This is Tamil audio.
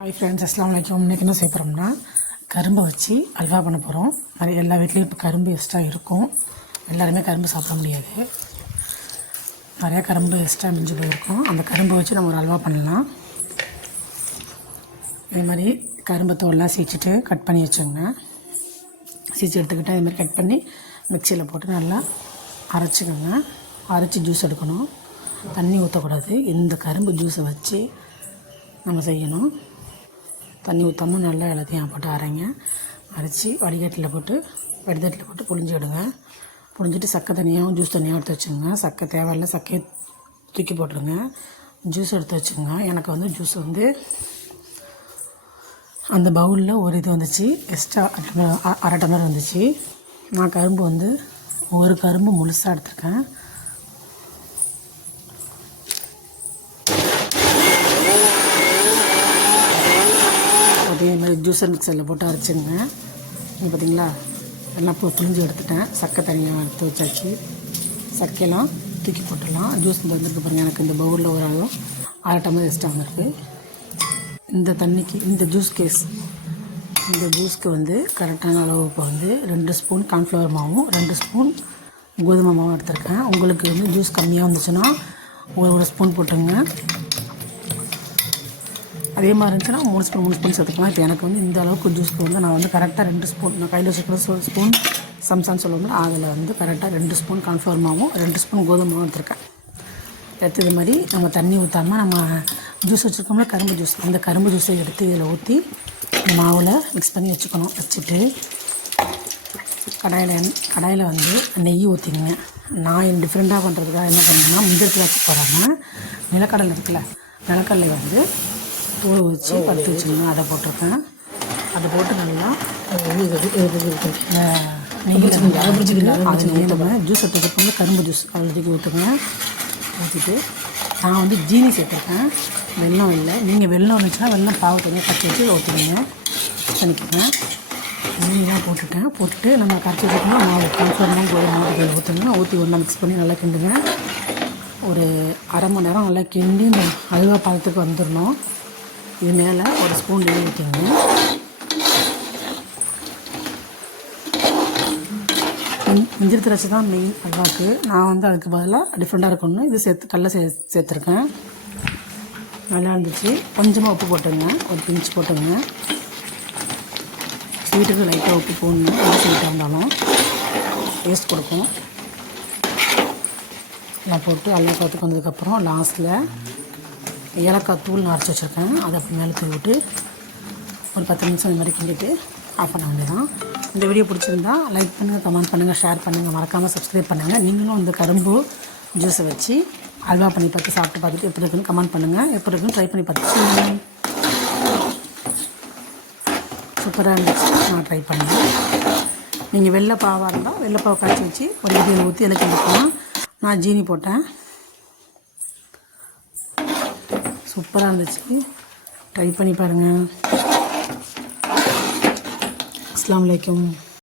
ஹாய் ஃப்ரெண்ட்ஸ் அஸ்லாம் வலைக்கம் இன்றைக்கி என்ன செய்ய போகிறோம்னா கரும்பை வச்சு அல்வா பண்ண போகிறோம் நிறைய எல்லா வீட்லேயும் இப்போ கரும்பு எக்ஸ்ட்ரா இருக்கும். எல்லாருமே கரும்பு சாப்பிட முடியாது. நிறையா கரும்பு எக்ஸ்ட்ரா மிஞ்சி போயிருக்கும் அந்த கரும்பை வச்சு நம்ம ஒரு அல்வா பண்ணலாம். இதே மாதிரி கரும்பை தோல்லாம் சீச்சிட்டு கட் பண்ணி வச்சுக்கோங்க. சீச்சு எடுத்துக்கிட்டு அதே மாதிரி கட் பண்ணி மிக்சியில் போட்டு நல்லா அரைச்சிக்கோங்க. அரைச்சி ஜூஸ் எடுக்கணும். தண்ணி ஊற்றக்கூடாது இந்த கரும்பு ஜூஸை வச்சு நம்ம செய்யணும். தண்ணி ஊற்றாம நல்லா எல்லாத்தையும் போட்டு அரைங்க. அரைச்சி வடிகட்டில் போட்டு வடிதட்டில் போட்டு புழிஞ்சு விடுங்க. புளிஞ்சிட்டு சக்கை தனியாகவும் ஜூஸ் தனியாக எடுத்து வச்சுங்க சக்கை தேவையில்ல சக்கையை தூக்கி போட்டுருங்க. ஜூஸ் எடுத்து வச்சுங்க எனக்கு வந்து ஜூஸ் வந்து அந்த பவுலில் ஒரு இது வந்துச்சு எக்ஸ்ட்ரா அரை டம்ளர் வந்துச்சு. நான் கரும்பு வந்து ஒரு கரும்பு முழுசாக எடுத்திருக்கேன் அதே மாதிரி ஜூஸர் மிக்சரில் போட்டு அரைச்சிங்க. இங்கே பார்த்தீங்களா எல்லாம் இப்போ புளிஞ்சு எடுத்துட்டேன். சக்கை தனியாக எடுத்து வச்சாச்சு. சக்கையெல்லாம் தூக்கி போட்டுடலாம். ஜூஸ் இந்த வந்துருக்கு பாருங்கள் எனக்கு இந்த பவுலில் ஒரு அளவு அரை டம்ளர் எக்ஸ்ட்ரா வந்திருக்கு. இந்த தண்ணிக்கு இந்த ஜூஸ் கேஸ் இந்த ஜூஸ்க்கு வந்து கரெக்டான அளவு இப்போ வந்து ரெண்டு ஸ்பூன் கார்ன்ஃப்ளவர் மாவும் ரெண்டு ஸ்பூன் கோதுமை மாவும் எடுத்திருக்கேன். உங்களுக்கு வந்து ஜூஸ் கம்மியாக வந்துச்சுன்னா ஒரு ஒரு ஸ்பூன் போட்டுங்க அதே மாதிரி இருந்துச்சுன்னா மூணு ஸ்பூன் மூணு ஸ்பூன் சேர்த்துக்கலாம். இப்போ எனக்கு வந்து இந்த அளவுக்கு ஜூஸ்க்கு வந்து நான் வந்து கரெக்டாக ரெண்டு ஸ்பூன் நான் கையில் வச்சுக்கிற ஸ்பூன் சம்சான்னு சொல்லுவோம் அதில் வந்து கரெக்டாக ரெண்டு ஸ்பூன் கான்ஃப்ளவர் மாவும் ரெண்டு ஸ்பூன் கோதுமை மாவும் எடுத்துருக்கேன். எடுத்தது மாதிரி நம்ம தண்ணி ஊற்றாமல் நம்ம ஜூஸ் வச்சுருக்கோம்ல கரும்பு ஜூஸ் அந்த கரும்பு ஜூஸை எடுத்து இதில் ஊற்றி மாவில் மிக்ஸ் பண்ணி வச்சுக்கணும். வச்சுட்டு கடாயில் கடாயில் வந்து நெய் ஊற்றிங்க நான் டிஃப்ரெண்ட்டாக பண்ணுறதுக்காக என்ன பண்ணேன்னா முந்திரி திராட்சை போடாமல் நிலக்கடலை இருக்குல்ல நிலக்கடலை வந்து ஊற வச்சு பருத்து வச்சுக்கணும். அதை போட்டிருக்கேன். அதை போட்டு நல்லா ஊற்றுங்க ஜூஸ் எடுத்துக்கோங்க கரும்பு ஜூஸ். அதில் தூக்கி ஊற்றுங்க ஊற்றிட்டு நான் வந்து ஜீனி சேர்த்துருக்கேன். வெல்லம் இல்லை. நீங்கள் வெல்லம் இருந்துச்சுன்னா வெல்லம் பாவு தனியாக கட்டி வச்சு ஊற்றுவீங்க பண்ணிக்கோங்க. ஜீனிலாம் போட்டுட்டேன் போட்டுட்டு நம்ம கரைச்சி வச்சுக்கணும் மாவு. கான்ஃபர்லாம் கோழி மாவு ஊற்றுங்க ஊற்றி ஒன்றா மிக்ஸ் பண்ணி நல்லா கிண்டுங்க. ஒரு அரை மணி நேரம் நல்லா கிண்டி இந்த அல்வா பழத்துக்கு வந்துடணும். இது மேலே ஒரு ஸ்பூன் நெய் ஊற்றிங்க இஞ்சி திராட்சை தான் மெயின் அல்வாக்கு. நான் வந்து அதுக்கு பதிலாக டிஃப்ரெண்ட்டாக இருக்கணும்னு இது சேர்த்து கடல சே சேர்த்துருக்கேன். நல்லா இருந்துச்சு. கொஞ்சமாக உப்பு போட்டுங்க ஒரு பிஞ்சு போட்டுங்க ஸ்வீட்டுக்கு லைட்டாக உப்பு போடணும். எது ஸ்வீட்டாக இருந்தாலும். டேஸ்ட் கொடுக்கும் எல்லாம் போட்டு எல்லாம் பார்த்துக்கு வந்ததுக்கப்புறம் லாஸ்ட்டில் ஏலக்காய் தூள் நான் அரைச்சி வச்சுருக்கேன். அதை அப்படி மேலே தூவி விட்டு ஒரு பத்து நிமிஷம் இந்த மாதிரி கிண்டிட்டு ஆஃப் பண்ண வேண்டியதான் இந்த வீடியோ பிடிச்சிருந்தா லைக் பண்ணுங்கள் கமெண்ட் பண்ணுங்கள் ஷேர் பண்ணுங்கள் மறக்காமல் சப்ஸ்கிரைப் பண்ணுங்கள் நீங்களும் இந்த கரும்பு ஜூஸை வச்சு அல்வா பண்ணி பார்த்து சாப்பிட்டு பார்த்துட்டு எப்படி இருக்குன்னு கமெண்ட் பண்ணுங்கள் எப்படி இருக்குன்னு ட்ரை பண்ணி பார்த்துட்டு சூப்பராக இருந்துச்சு. நான் ட்ரை பண்ணேன். நீங்கள் வெள்ளை பாவாக இருந்தால் வெள்ளை பாவை காய்ச்சி வச்சு ஒரு இதில் ஊற்றி எனக்கு கொடுக்கலாம் நான் ஜீனி போட்டேன். சூப்பராக இருந்துச்சு. ட்ரை பண்ணி பாருங்கள் அஸ்லாம் வலைக்கம்